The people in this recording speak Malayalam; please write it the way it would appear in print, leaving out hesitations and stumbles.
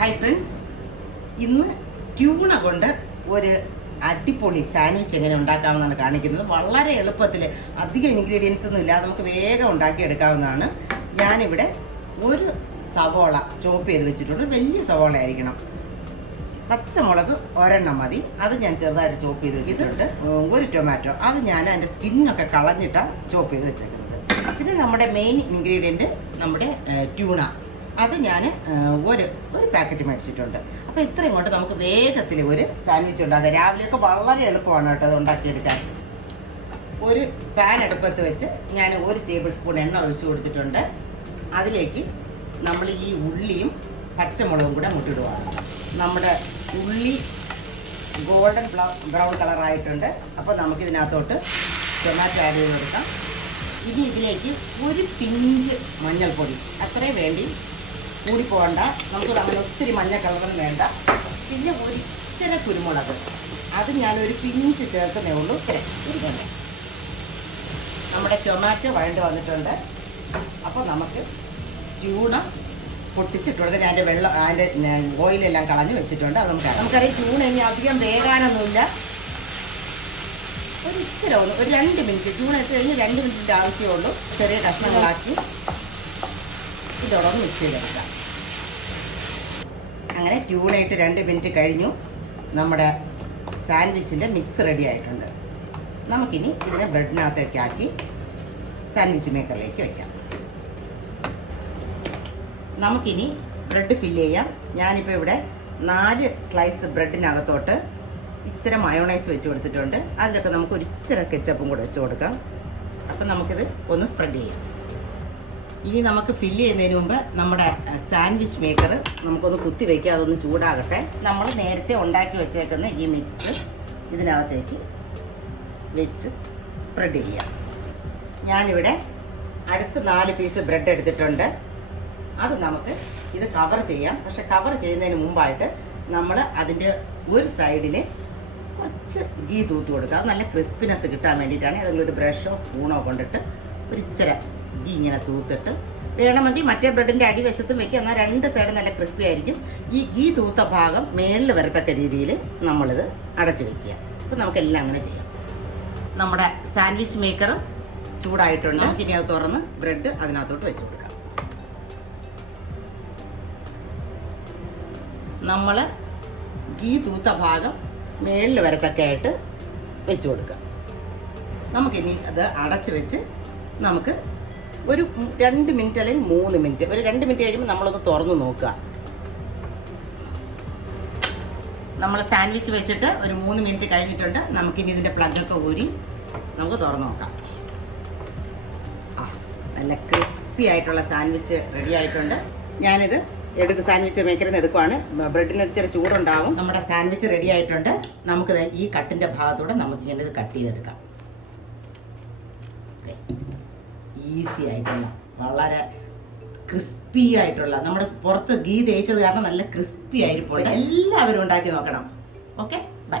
ഹായ് ഫ്രണ്ട്സ്, ഇന്ന് ട്യൂണ കൊണ്ട് ഒരു അടിപൊളി സാൻഡ്വിച്ച് എങ്ങനെ ഉണ്ടാക്കാമെന്നാണ് കാണിക്കുന്നത്. വളരെ എളുപ്പത്തിൽ, അധികം ഇൻഗ്രീഡിയൻസ് ഒന്നും ഇല്ലാതെ നമുക്ക് വേഗം ഉണ്ടാക്കിയെടുക്കാവുന്നതാണ്. ഞാനിവിടെ ഒരു സവോള ചോപ്പ് ചെയ്ത് വെച്ചിട്ടുണ്ട്. വലിയ സവോള ആയിരിക്കണം. പച്ചമുളക് ഒരെണ്ണം മതി, അത് ഞാൻ ചെറുതായിട്ട് ചോപ്പ് ചെയ്ത് വെച്ചിട്ടുണ്ട്. ഒരു ടൊമാറ്റോ, അത് ഞാൻ അതിൻ്റെ സ്കിന്നൊക്കെ കളഞ്ഞിട്ടാണ് ചോപ്പ് ചെയ്ത് വെച്ചേക്കുന്നത്. പിന്നെ നമ്മുടെ മെയിൻ ഇൻഗ്രീഡിയൻറ്റ് നമ്മുടെ ട്യൂണ, അത് ഞാൻ ഒരു പാക്കറ്റ് മേടിച്ചിട്ടുണ്ട്. അപ്പോൾ ഇത്രയും കൊണ്ട് നമുക്ക് വേഗത്തിൽ ഒരു സാൻഡ്വിച്ച് ഉണ്ടാക്കാം. രാവിലെയൊക്കെ വളരെ എളുപ്പമാണ് കേട്ടോ അത് ഉണ്ടാക്കിയെടുക്കാൻ. ഒരു പാൻ അടുപ്പത്ത് വെച്ച് ഞാൻ 1 ടേബിൾ സ്പൂൺ എണ്ണ ഒഴിച്ചു കൊടുത്തിട്ടുണ്ട്. അതിലേക്ക് നമ്മൾ ഈ ഉള്ളിയും പച്ചമുളകും കൂടെ മുട്ടിടുകയാണ്. നമ്മുടെ ഉള്ളി ഗോൾഡൻ ബ്രൗൺ കളറായിട്ടുണ്ട്. അപ്പോൾ നമുക്കിതിനകത്തോട്ട് ടൊമാറ്റോ ആഡ് ചെയ്ത് കൊടുക്കാം. ഇനി ഇതിലേക്ക് ഒരു പിഞ്ച് മഞ്ഞൾപ്പൊടി, അത്രയും വേണ്ടി, കൂടി പോകണ്ട. നമുക്ക് അങ്ങനെ ഒത്തിരി മഞ്ഞ കളറൊന്നും വേണ്ട. പിന്നെ ഒരു ഇച്ചിരി കുരുമുളക്, അത് ഞാനൊരു പിഞ്ച് ചേർക്കുന്നേ ഉള്ളൂ. ഇത്രയും നമ്മുടെ ടൊമാറ്റോ വഴണ്ട് വന്നിട്ടുണ്ട്. അപ്പോൾ നമുക്ക് ട്യൂണ പൊട്ടിച്ചിട്ട് കൊടുക്കാം. ഞാൻ വെള്ളം, അതിൻ്റെ ഓയിലെല്ലാം കളഞ്ഞ് വെച്ചിട്ടുണ്ട്. അത് നമുക്കറിയാം ട്യൂണ ഇനി അധികം വേകാനൊന്നുമില്ല. ഒരു ഇച്ചിരി ഒന്ന് ഒരു 2 മിനിറ്റ്, ട്യൂണ ഇട്ട് കഴിഞ്ഞ് 2 മിനിറ്റിൻ്റെ ആവശ്യമേ ചെറിയ കഷ്ണങ്ങളാക്കി ഇതോടൊന്ന് മിക്സ് ചെയ്തെടുക്കാം. അങ്ങനെ ട്യൂണ ഇട്ട് 2 മിനിറ്റ് കഴിഞ്ഞു. നമ്മുടെ സാൻഡ്വിച്ചിൻ്റെ മിക്സ് റെഡി ആയിട്ടുണ്ട്. നമുക്കിനി ഇതിനെ ബ്രെഡിനകത്തേക്ക് ആക്കി സാൻഡ്വിച്ച് മേക്കറിലേക്ക് വയ്ക്കാം. നമുക്കിനി ബ്രെഡ് ഫില്ല് ചെയ്യാം. ഞാനിപ്പോൾ ഇവിടെ 4 സ്ലൈസ് ബ്രെഡിനകത്തോട്ട് ഇച്ചിരി മയോണൈസ് വെച്ച് കൊടുത്തിട്ടുണ്ട്. അതിലൊക്കെ നമുക്ക് ഒരു ഇച്ചിരി കെച്ചപ്പും കൂടെ വെച്ച് കൊടുക്കാം. അപ്പം നമുക്കിത് ഒന്ന് സ്പ്രെഡ് ചെയ്യാം. ഇനി നമുക്ക് ഫില്ല് ചെയ്യുന്നതിന് മുമ്പ് നമ്മുടെ സാൻഡ്വിച്ച് മേക്കർ നമുക്കൊന്ന് കുത്തി വയ്ക്കുക, അതൊന്ന് ചൂടാകട്ടെ. നമ്മൾ നേരത്തെ ഉണ്ടാക്കി വെച്ചേക്കുന്ന ഈ മിക്സ് ഇതിനകത്തേക്ക് വെച്ച് സ്പ്രെഡ് ചെയ്യാം. ഞാനിവിടെ അടുത്ത 4 പീസ് ബ്രെഡ് എടുത്തിട്ടുണ്ട്. അത് നമുക്ക് ഇത് കവർ ചെയ്യാം. പക്ഷെ കവർ ചെയ്യുന്നതിന് മുമ്പായിട്ട് നമ്മൾ അതിൻ്റെ ഒരു സൈഡിന് കുറച്ച് ഗീ തൂത്ത് കൊടുക്കുക. അത് നല്ല ക്രിസ്പിനെസ് കിട്ടാൻ വേണ്ടിയിട്ടാണ്. ഏതെങ്കിലും ഒരു ബ്രഷോ സ്പൂണോ കൊണ്ടിട്ട് ഒരു ഇച്ചിരി ഗീ ഇങ്ങനെ തൂത്തിട്ട്, വേണമെങ്കിൽ മറ്റേ ബ്രെഡിൻ്റെ അടിവശത്തും വെക്കുക. എന്നാൽ 2 സൈഡ് നല്ല ക്രിസ്പി ആയിരിക്കും. ഈ ഗീ തൂത്ത ഭാഗം മേളിൽ വരത്തക്ക രീതിയിൽ നമ്മളിത് അടച്ചു വയ്ക്കുക. അപ്പോൾ നമുക്കെല്ലാം അങ്ങനെ ചെയ്യാം. നമ്മുടെ സാൻഡ്വിച്ച് മേക്കർ ചൂടായിട്ടുണ്ട്. നമുക്കിനി അത് തുറന്ന് ബ്രെഡ് അതിനകത്തോട്ട് വെച്ച് കൊടുക്കാം. നമ്മൾ ഗീ തൂത്ത ഭാഗം മേളിൽ വരത്തക്കയായിട്ട് വെച്ച് കൊടുക്കാം. നമുക്കിനി അത് അടച്ച് വെച്ച് നമുക്ക് ഒരു 2 മിനിറ്റ് അല്ലെങ്കിൽ 3 മിനിറ്റ്, ഒരു 2 മിനിറ്റ് കഴിയുമ്പോൾ നമ്മളൊന്ന് തുറന്ന് നോക്കുക. നമ്മൾ സാൻഡ്വിച്ച് വെച്ചിട്ട് ഒരു 3 മിനിറ്റ് കഴിഞ്ഞിട്ടുണ്ട്. നമുക്കിനി ഇതിൻ്റെ പ്ലഗൊക്കെ ഊരി നമുക്ക് തുറന്ന് നോക്കാം. നല്ല ക്രിസ്പി ആയിട്ടുള്ള സാൻഡ്വിച്ച് റെഡി ആയിട്ടുണ്ട്. ഞാനിത് സാൻഡ്വിച്ച് മേക്കറിൽ നിന്ന് എടുക്കുവാണ്. ബ്രെഡിന് ഒരു ചെറിയ ചൂടുണ്ടാവും. നമ്മുടെ സാൻഡ്വിച്ച് റെഡി ആയിട്ടുണ്ട്. നമുക്ക് ഈ കട്ടിൻ്റെ ഭാഗത്തൂടെ നമുക്കിങ്ങനെ ഇത് കട്ട് ചെയ്തെടുക്കാം. ഈസി ആയിട്ടുള്ള, വളരെ ക്രിസ്പി ആയിട്ടുള്ള, നമ്മുടെ പുറത്ത് ഗീ തേച്ചത് കാരണം നല്ല ക്രിസ്പി ആയിരിക്കും. എല്ലാവരും ഉണ്ടാക്കി നോക്കണം. Okay, by.